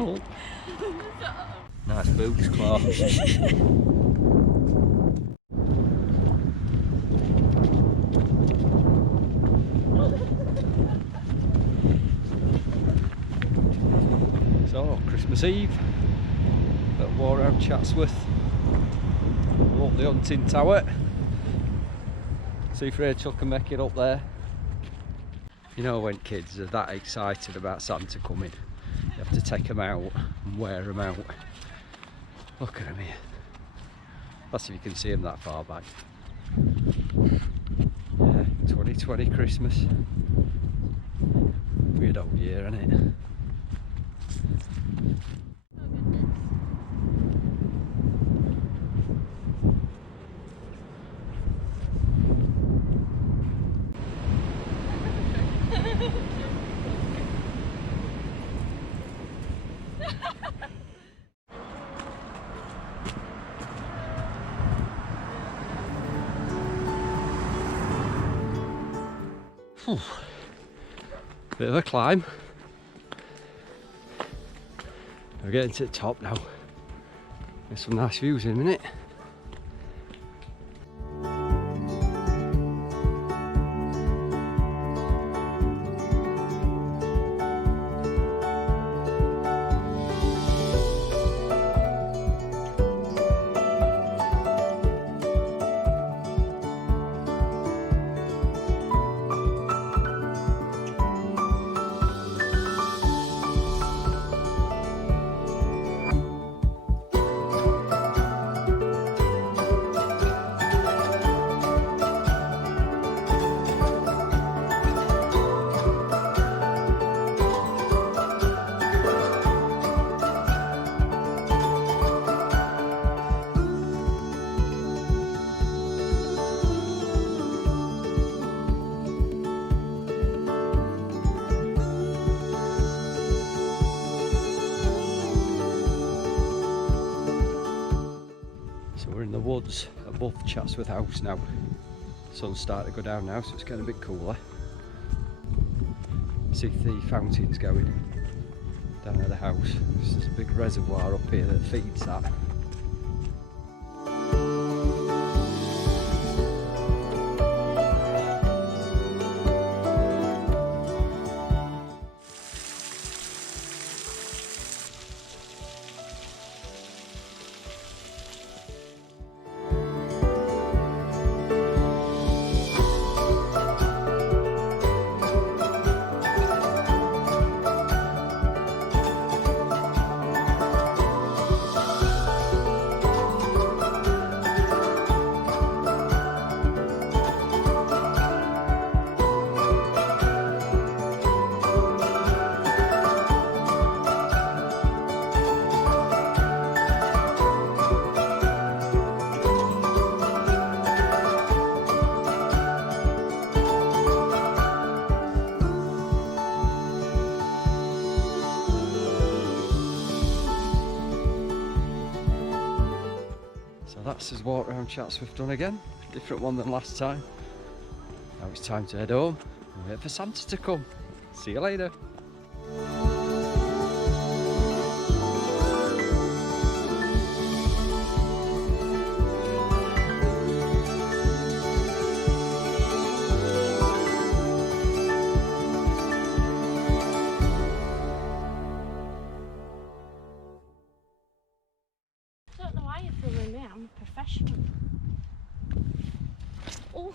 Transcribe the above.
No. Nice boots, Clark. So, Christmas Eve at War around Chatsworth. Up the hunting tower. See if Rachel can make it up there. You know when kids are that excited about Santa coming, you have to take them out and wear them out. Look at them here. That's if you can see them that far back. Yeah, 2020 Christmas. Weird old year, isn't it? Bit of a climb. We're getting to the top now. There's some nice views in a minute. We're in the woods above Chatsworth House now. The sun's starting to go down now, so it's getting a bit cooler. See if the fountain's going down at the house. There's a big reservoir up here that feeds that. So that's his walk around Chatsworth done again. Different one than last time. Now it's time to head home and wait for Santa to come. See you later. I don't know why you're filming me, I'm a professional. Oh.